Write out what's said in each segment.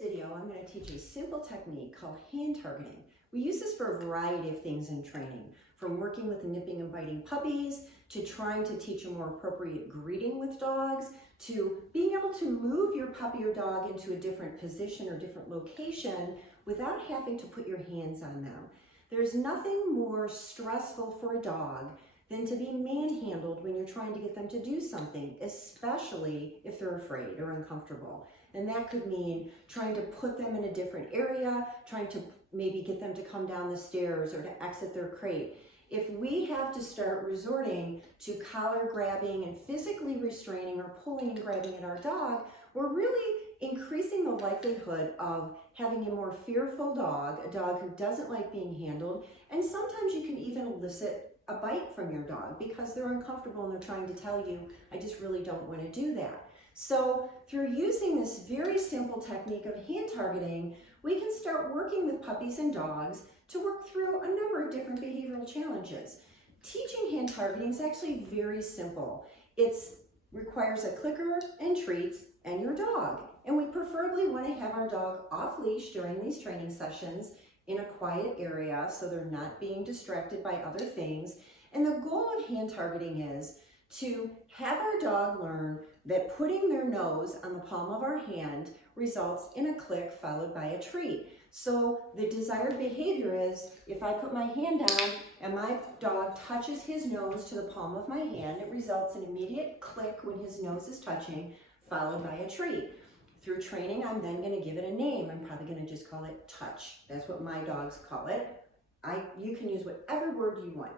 video, I'm going to teach a simple technique called hand targeting. We use this for a variety of things in training, from working with nipping and biting puppies, to trying to teach a more appropriate greeting with dogs, to being able to move your puppy or dog into a different position or different location without having to put your hands on them. There's nothing more stressful for a dog than to be manhandled when you're trying to get them to do something, especially if they're afraid or uncomfortable. And that could mean trying to put them in a different area, trying to maybe get them to come down the stairs or to exit their crate. If we have to start resorting to collar grabbing and physically restraining or pulling and grabbing at our dog, we're really increasing the likelihood of having a more fearful dog, a dog who doesn't like being handled, and sometimes you can even elicit a bite from your dog because they're uncomfortable and they're trying to tell you, I just really don't want to do that. So through using this very simple technique of hand targeting, we can start working with puppies and dogs to work through a number of different behavioral challenges. Teaching hand targeting is actually very simple. It requires a clicker and treats and your dog. And we preferably want to have our dog off leash during these training sessions in a quiet area so they're not being distracted by other things. And the goal of hand targeting is to have our dog learn that putting their nose on the palm of our hand results in a click followed by a treat. So the desired behavior is if I put my hand down and my dog touches his nose to the palm of my hand, it results in immediate click when his nose is touching, followed by a treat. Through training, I'm then going to give it a name. I'm probably going to just call it touch. That's what my dogs call it. You can use whatever word you want.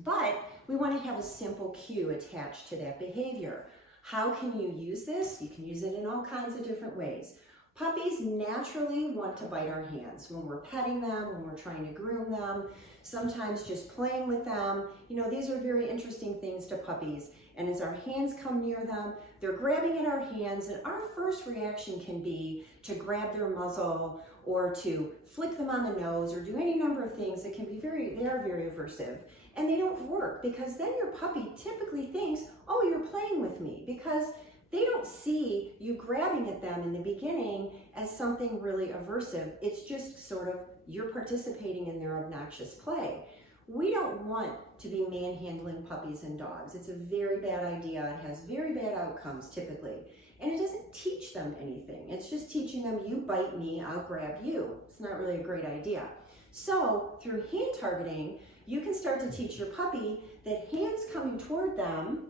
But we want to have a simple cue attached to that behavior. How can you use this? You can use it in all kinds of different ways. Puppies naturally want to bite our hands when we're petting them, when we're trying to groom them, sometimes just playing with them. You know, these are very interesting things to puppies. And as our hands come near them, they're grabbing at our hands, and our first reaction can be to grab their muzzle or to flick them on the nose or do any number of things that can be they are very aversive. And they don't work because then your puppy typically thinks, oh, you're playing with me, because they don't see you grabbing at them in the beginning as something really aversive. It's just sort of you're participating in their obnoxious play. We don't want to be manhandling puppies and dogs. It's a very bad idea. It has very bad outcomes typically. And it doesn't teach them anything. It's just teaching them, you bite me, I'll grab you. It's not really a great idea. So through hand targeting, you can start to teach your puppy that hands coming toward them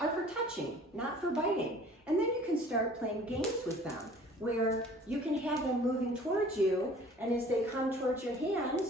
are for touching, not for biting. And then you can start playing games with them where you can have them moving towards you, and as they come towards your hand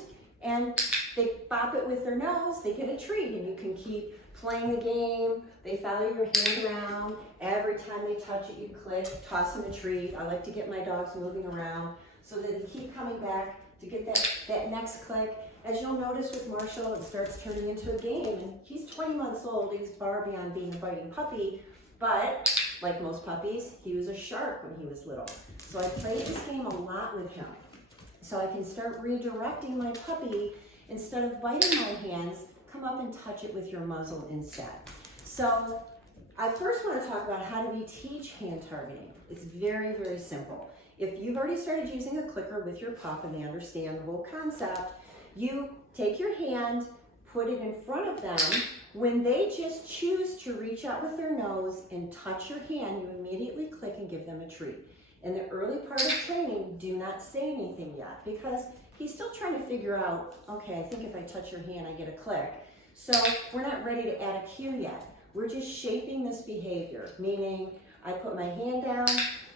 and they bop it with their nose, they get a treat, and you can keep playing the game. They follow your hand around. Every time they touch it, you click, toss them a treat. I like to get my dogs moving around so that they keep coming back to get that next click. As you'll notice with Marshall, it starts turning into a game, and he's 20 months old. He's far beyond being a biting puppy, but like most puppies, he was a shark when he was little. So I played this game a lot with him. So I can start redirecting my puppy. Instead of biting my hands, come up and touch it with your muzzle instead. So I first want to talk about how do we teach hand targeting. It's very, very simple. If you've already started using a clicker with your pup and they understand the whole concept, you take your hand, put it in front of them. When they just choose to reach out with their nose and touch your hand, you immediately click and give them a treat. In the early part of training, do not say anything yet because he's still trying to figure out, okay, I think if I touch your hand, I get a click. So we're not ready to add a cue yet. We're just shaping this behavior, meaning I put my hand down,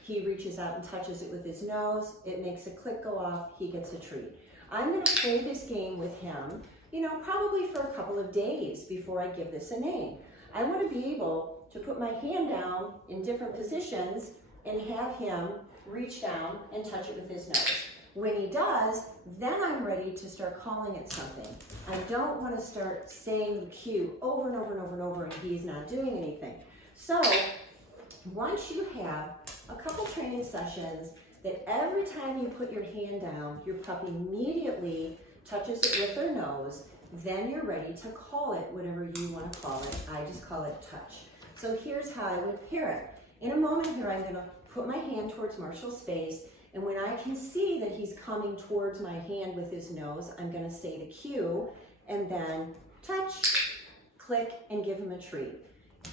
he reaches out and touches it with his nose, it makes a click go off, he gets a treat. I'm going to play this game with him, probably for a couple of days before I give this a name. I want to be able to put my hand down in different positions and have him reach down and touch it with his nose. When he does, then I'm ready to start calling it something. I don't want to start saying the cue over and over and over and over and he's not doing anything. So once you have a couple training sessions that every time you put your hand down, your puppy immediately touches it with their nose, then you're ready to call it whatever you want to call it. I just call it touch. So here's how I would pair it. In a moment here, I'm going to put my hand towards Marshall's face, and when I can see that he's coming towards my hand with his nose, I'm gonna say the cue, and then touch, click, and give him a treat.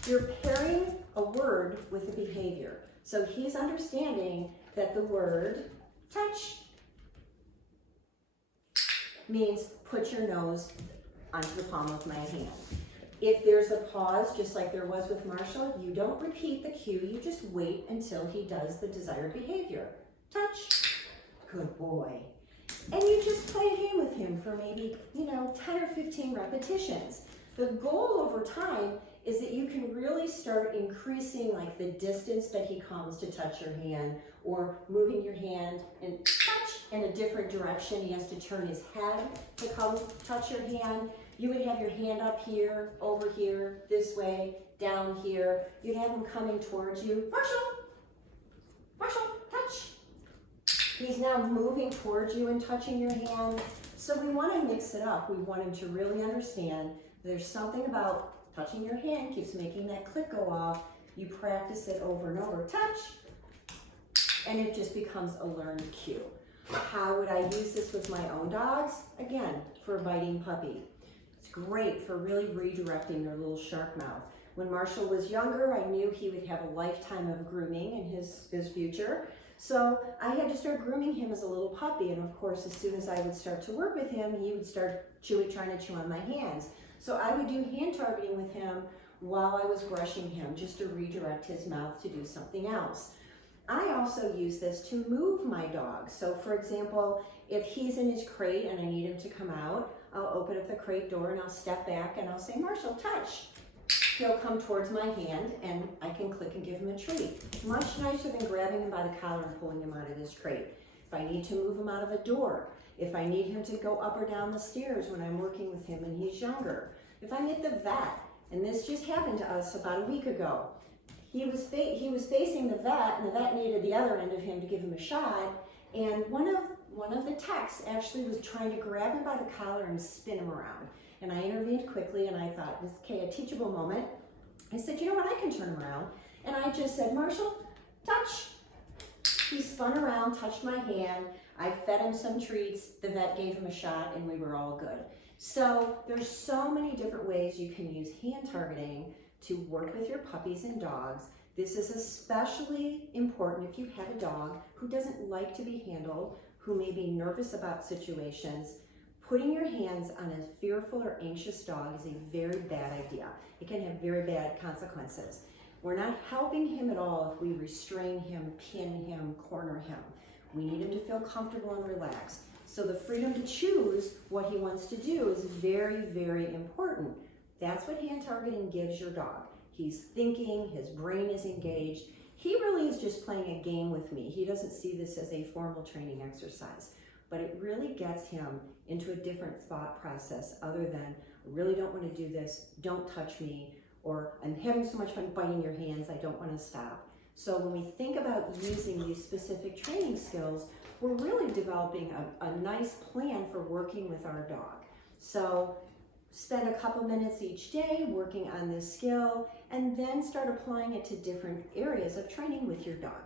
You're pairing a word with a behavior. So he's understanding that the word touch means put your nose onto the palm of my hand. If there's a pause, just like there was with Marshall, you don't repeat the cue, you just wait until he does the desired behavior. Touch, good boy. And you just play a game with him for maybe, 10 or 15 repetitions. The goal over time is that you can really start increasing like the distance that he comes to touch your hand, or moving your hand and touch in a different direction. He has to turn his head to come touch your hand. You would have your hand up here, over here, this way, down here. You'd have him coming towards you. Marshall, touch. He's now moving towards you and touching your hand. So we want to mix it up. We want him to really understand there's something about touching your hand keeps making that click go off. You practice it over and over. Touch. And it just becomes a learned cue. How would I use this with my own dogs? Again, for a biting puppy. It's great for really redirecting their little shark mouth. When Marshall was younger, I knew he would have a lifetime of grooming in his future. So I had to start grooming him as a little puppy. And of course, as soon as I would start to work with him, he would start trying to chew on my hands. So I would do hand targeting with him while I was brushing him, just to redirect his mouth to do something else. I also use this to move my dog. So for example, if he's in his crate and I need him to come out, I'll open up the crate door and I'll step back and I'll say, Marshall, touch. He'll come towards my hand and I can click and give him a treat. Much nicer than grabbing him by the collar and pulling him out of his crate. If I need to move him out of a door, if I need him to go up or down the stairs when I'm working with him and he's younger, if I'm at the vet, and this just happened to us about a week ago, he was facing the vet, and the vet needed the other end of him to give him a shot, and one of the techs actually was trying to grab him by the collar and spin him around. And I intervened quickly, and I thought, okay, a teachable moment. I said, you know what, I can turn him around. And I just said, Marshall, touch. He spun around, touched my hand. I fed him some treats. The vet gave him a shot, and we were all good. So there's so many different ways you can use hand targeting to work with your puppies and dogs. This is especially important if you have a dog who doesn't like to be handled, who may be nervous about situations. Putting your hands on a fearful or anxious dog is a very bad idea. It can have very bad consequences. We're not helping him at all if we restrain him, pin him, corner him. We need him to feel comfortable and relaxed. So the freedom to choose what he wants to do is very, very important. That's what hand targeting gives your dog. He's thinking, his brain is engaged. He really is just playing a game with me. He doesn't see this as a formal training exercise, but it really gets him into a different thought process other than, I really don't want to do this, don't touch me, or I'm having so much fun biting your hands, I don't want to stop. So when we think about using these specific training skills, we're really developing a nice plan for working with our dog. So spend a couple minutes each day working on this skill, and then start applying it to different areas of training with your dog.